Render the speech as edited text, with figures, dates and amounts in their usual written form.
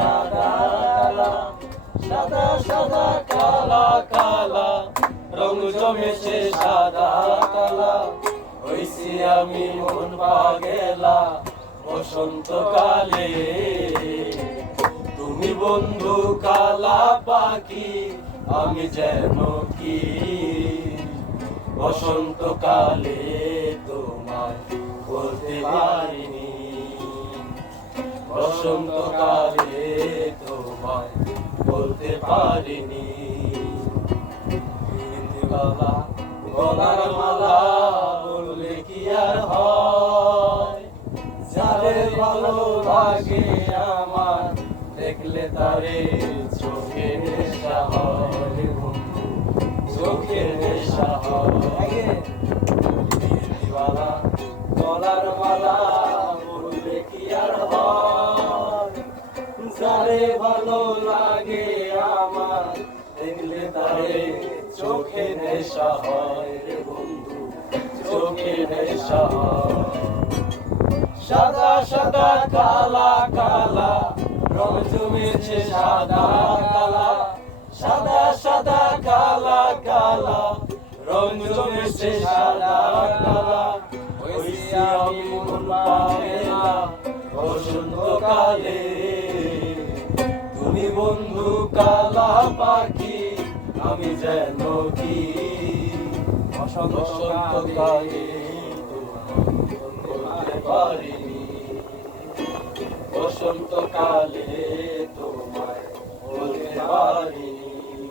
সাদা কালা, সাদা সাদা কালা কালা, রং জমেছে সাদা কালা। হইছি আমি মন পাগেলা বসন্তকালে, তুমি বন্ধু কালা পাখি, আমি যেন কি বসন্তকালে তোমায় বলতে পারিনি, বসন্তকালে তোমায় বলতে পারিনি। গলা গলার মালা বললে কি আর হয়, যারে ভালো লাগে আমার দেখলে তারে চোখে নেশা হয়, চোখে নেশা হয়। দিওয়ালা গলার মালা বললে কি আর হয়, যারে ভালো লাগে আমার দেখলে তারে চোখে নেশা হয় রে বন্ধু, চোখে নেশা হয়। সাদা সাদা কালা কালা, রং জমেছে সাদা কালা, সাদা সাদা কালা কালা, রং জমেছে সাদা কালা। হইছি আমি মন পাগেলা বসন্তকালে, তুমি বন্ধু কালা পাখি, আমি যেন কি বসন্তকালে বলতে পারিনি, বসন্তকালে তোমায় বলতে পারি।